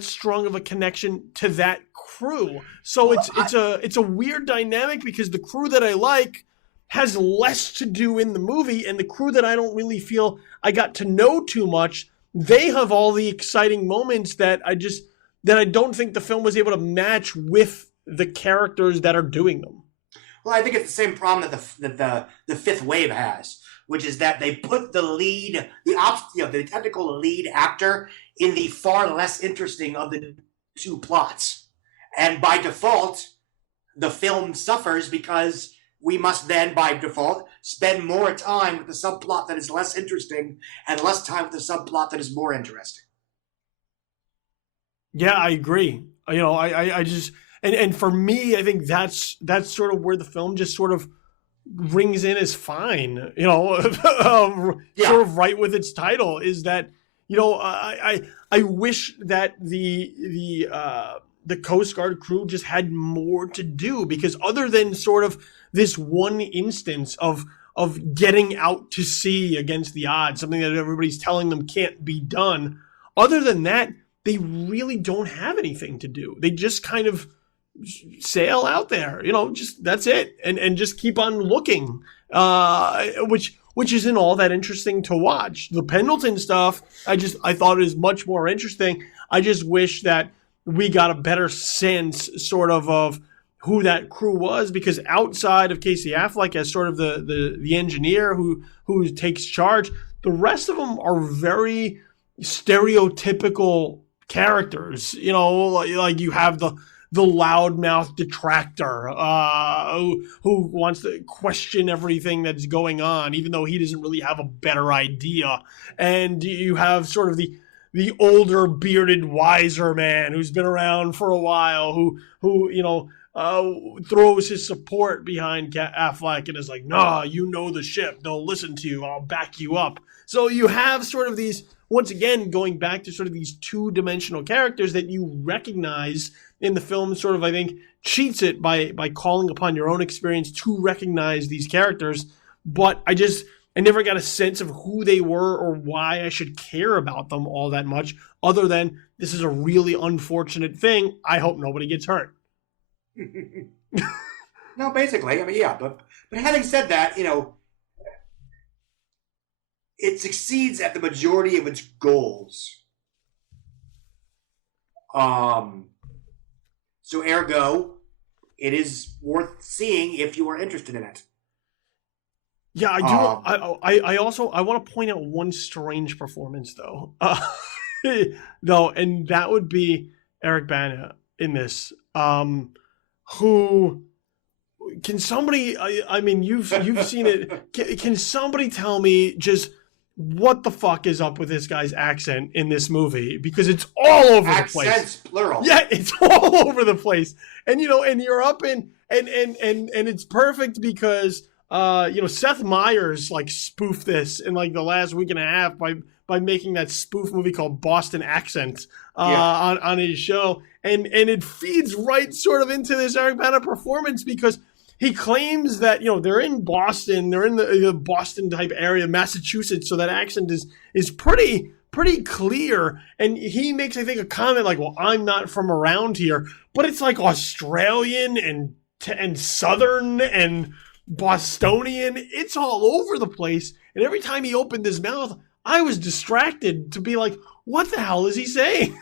strong of a connection to that crew. So it's a weird dynamic, because the crew that I like has less to do in the movie, and the crew that I don't really feel I got to know too much, they have all the exciting moments that I don't think the film was able to match with the characters that are doing them. Well, I think it's the same problem that the Fifth Wave has, which is that they put the lead, the technical lead actor in the far less interesting of the two plots. And by default, the film suffers because we must then, by default, spend more time with the subplot that is less interesting and less time with the subplot that is more interesting. Yeah, I agree. I just, and for me, I think that's sort of where the film just sort of rings in as fine, sort of right with its title, is that, I wish that the Coast Guard crew just had more to do, because other than sort of this one instance of getting out to sea against the odds, something that everybody's telling them can't be done, other than that, they really don't have anything to do. They just kind of sail out there, just that's it, and just keep on looking, which isn't all that interesting to watch. The Pendleton stuff, I thought is much more interesting. I just wish that we got a better sense sort of who that crew was, because outside of Casey Affleck as sort of the engineer who takes charge, the rest of them are very stereotypical characters. Like you have the loudmouth detractor who wants to question everything that's going on, even though he doesn't really have a better idea. And you have sort of the older, bearded, wiser man who's been around for a while, who throws his support behind Affleck and is like, nah, the ship. They'll listen to you. I'll back you up. So you have sort of these, once again, going back to sort of these two-dimensional characters that you recognize in the film, sort of, I think, cheats it by calling upon your own experience to recognize these characters. But I never got a sense of who they were or why I should care about them all that much, other than this is a really unfortunate thing. I hope nobody gets hurt. No, basically, but having said that, it succeeds at the majority of its goals. So ergo, it is worth seeing if you are interested in it. Yeah, I do. I also want to point out one strange performance, though. And that would be Eric Bana in this. Who can somebody? I mean, you've seen it. Can somebody tell me just what the fuck is up with this guy's accent in this movie? Because it's all over the place. Accents plural. Yeah, it's all over the place. And and you're up and it's perfect because Seth Meyers like spoofed this in like the last week and a half by making that spoof movie called Boston Accent on his show. And it feeds right sort of into this Eric Bana performance, because he claims that, they're in Boston, they're in the Boston type area, Massachusetts, so that accent is pretty clear. And he makes, I think, a comment like, well, I'm not from around here, but it's like Australian and Southern and Bostonian. It's all over the place. And every time he opened his mouth, I was distracted to be like, what the hell is he saying?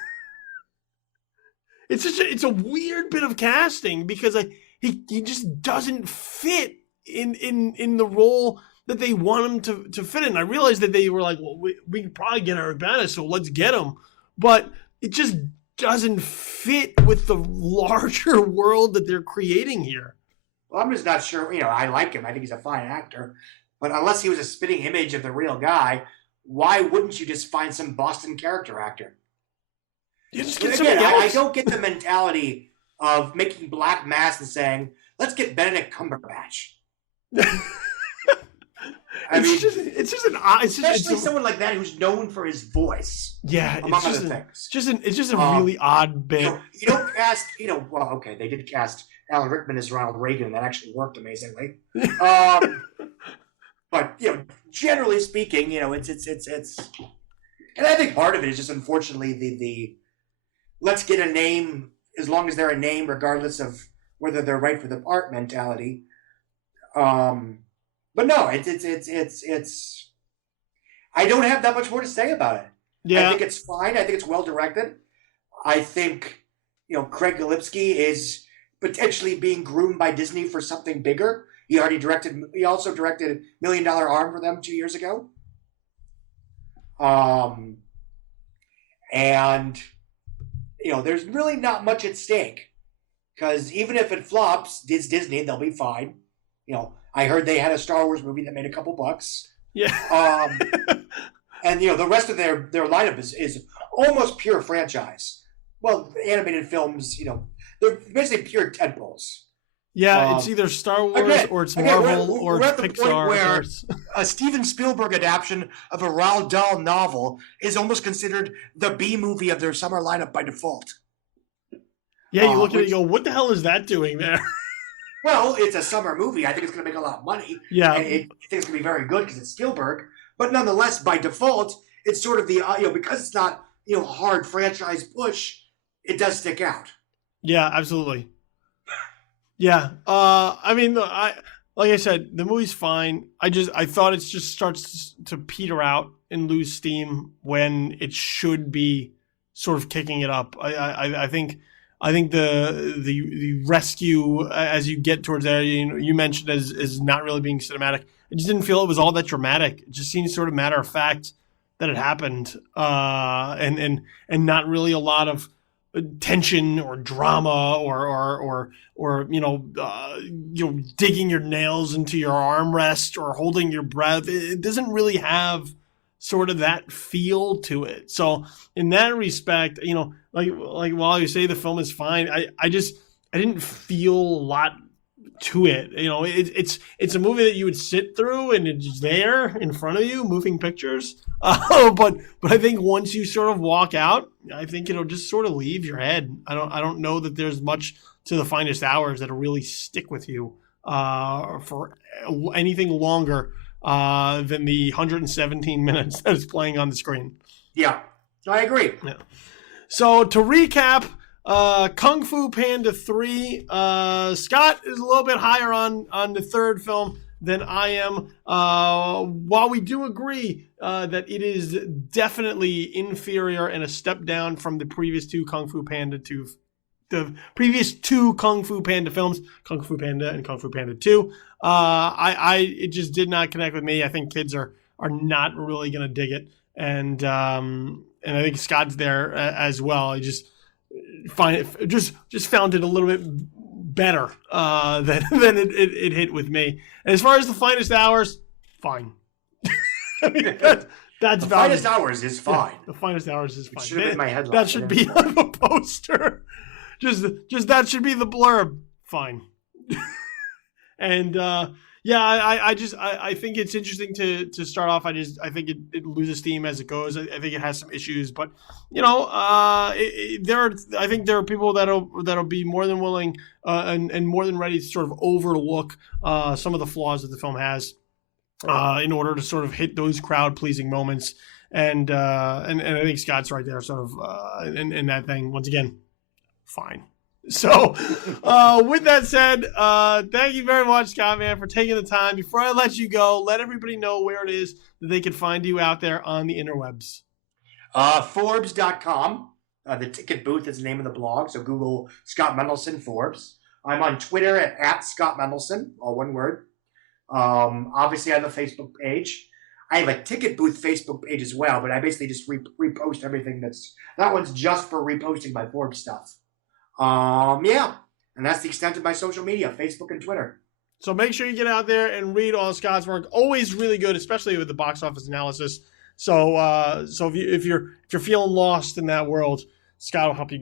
It's a weird bit of casting, because he just doesn't fit in the role that they want him to fit in. I realized that they were like, well, we could probably get Eric Bana, so let's get him. But it just doesn't fit with the larger world that they're creating here. Well, I'm just not sure. I like him. I think he's a fine actor. But unless he was a spitting image of the real guy, why wouldn't you just find some Boston character actor? You just get somebody else. I don't get the mentality of making Black Mass and saying, let's get Benedict Cumberbatch. I mean, it's just an odd, especially someone like that who's known for his voice. Yeah, among other things. It's just a really odd bit. You don't cast, well, okay, they did cast Alan Rickman as Ronald Reagan, and that actually worked amazingly. But generally speaking, it's, and I think part of it is just unfortunately the let's get a name as long as they're a name, regardless of whether they're right for the part mentality. But no, it's. I don't have that much more to say about it. Yeah. I think it's fine. I think it's well directed. I think, Craig Gillespie is potentially being groomed by Disney for something bigger. He also directed $1 Million Arm for them 2 years ago. And, there's really not much at stake. Because even if it flops, it's Disney, they'll be fine. I heard they had a Star Wars movie that made a couple bucks. Yeah. And the rest of their lineup is almost pure franchise. Well, animated films, they're basically pure tentpoles. Yeah, it's either Star Wars or it's Marvel or it's Pixar. Where a Steven Spielberg adaptation of a Roald Dahl novel is almost considered the B movie of their summer lineup by default. Yeah, you look at it and you go, what the hell is that doing there? Well, it's a summer movie. I think it's going to make a lot of money. Yeah. And I think it's going to be very good because it's Spielberg. But nonetheless, by default, it's sort of the, because it's not, hard franchise push, it does stick out. Yeah, absolutely. Yeah. I mean, like I said, the movie's fine. I thought it just starts to peter out and lose steam when it should be sort of kicking it up. I think the rescue as you get towards there, you mentioned as not really being cinematic. I just didn't feel it was all that dramatic. It just seemed sort of matter of fact that it happened, and not really a lot of tension or drama or digging your nails into your armrest or holding your breath. It doesn't really have sort of that feel to it. So in that respect, like while you say the film is fine, I didn't feel a lot to it. It's a movie that you would sit through and it's there in front of you, moving pictures. But I think once you sort of walk out, I think it'll just sort of leave your head. I don't know that there's much to The Finest Hours that'll really stick with you for anything longer than the 117 minutes that is playing on the screen. Yeah, I agree. Yeah. So to recap, Kung Fu Panda 3, Scott is a little bit higher on the third film than I am. While we do agree that it is definitely inferior and a step down from the previous two Kung Fu Panda films, Kung Fu Panda and Kung Fu Panda 2. It just did not connect with me. I think kids are not really going to dig it. And I think Scott's there as well. I just find it, just found it a little bit better than it hit with me. And as far as The Finest Hours, fine. I mean, that's The Finest Hours is fine. Yeah, The Finest Hours is fine. It should have been my headline. That should be on the poster. Just that should be the blurb. Fine. And I think it's interesting to start off. I think it loses steam as it goes. I think it has some issues, but I think there are people that'll be more than willing and more than ready to sort of overlook some of the flaws that the film has in order to sort of hit those crowd pleasing moments. And I think Scott's right there, sort of in that thing. Once again, fine. So, with that said, thank you very much, Scott, man, for taking the time. Before I let you go, let everybody know where it is that they can find you out there on the interwebs. Forbes.com. The ticket booth is the name of the blog, so Google Scott Mendelson Forbes. I'm on Twitter at Scott Mendelson, all one word. Obviously, I have a Facebook page. I have a ticket booth Facebook page as well, but I basically just repost everything that one's just for reposting my Forbes stuff. Yeah, and that's the extent of my social media, Facebook and Twitter. So make sure you get out there and read all Scott's work. Always really good, especially with the box office analysis. So if you're feeling lost in that world, Scott will help you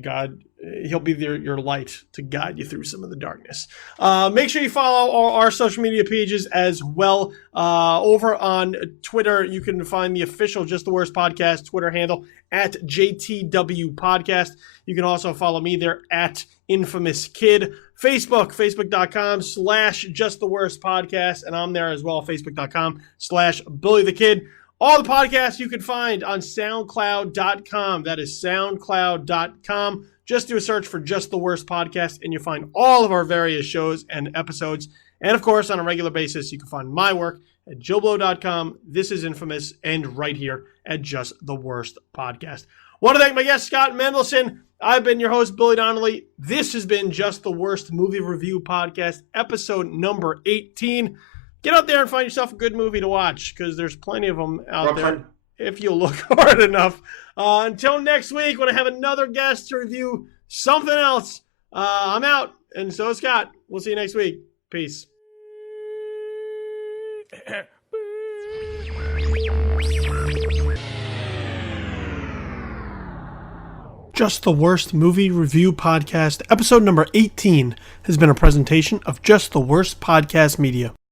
he'll be your light to guide you through some of the darkness. Make sure you follow our social media pages as well. Over on Twitter, you can find the official Just the Worst Podcast Twitter handle at JTW Podcast. You can also follow me there at Infamous Kid. Facebook.com/Just the Worst Podcast. And I'm there as well, Facebook.com/Billy the Kid. All the podcasts you can find on SoundCloud.com. That is SoundCloud.com. Just do a search for Just the Worst Podcast, and you'll find all of our various shows and episodes. And, of course, on a regular basis, you can find my work at JoeBlow.com. This is Infamous, and right here at Just the Worst Podcast. Want to thank my guest, Scott Mendelson. I've been your host, Billy Donnelly. This has been Just the Worst Movie Review Podcast, episode number 18. Get out there and find yourself a good movie to watch, because there's plenty of them out there if you look hard enough. Until next week, when I have another guest to review something else, I'm out, and so is Scott. We'll see you next week. Peace. Just the Worst Movie Review Podcast, episode number 18, has been a presentation of Just the Worst Podcast Media.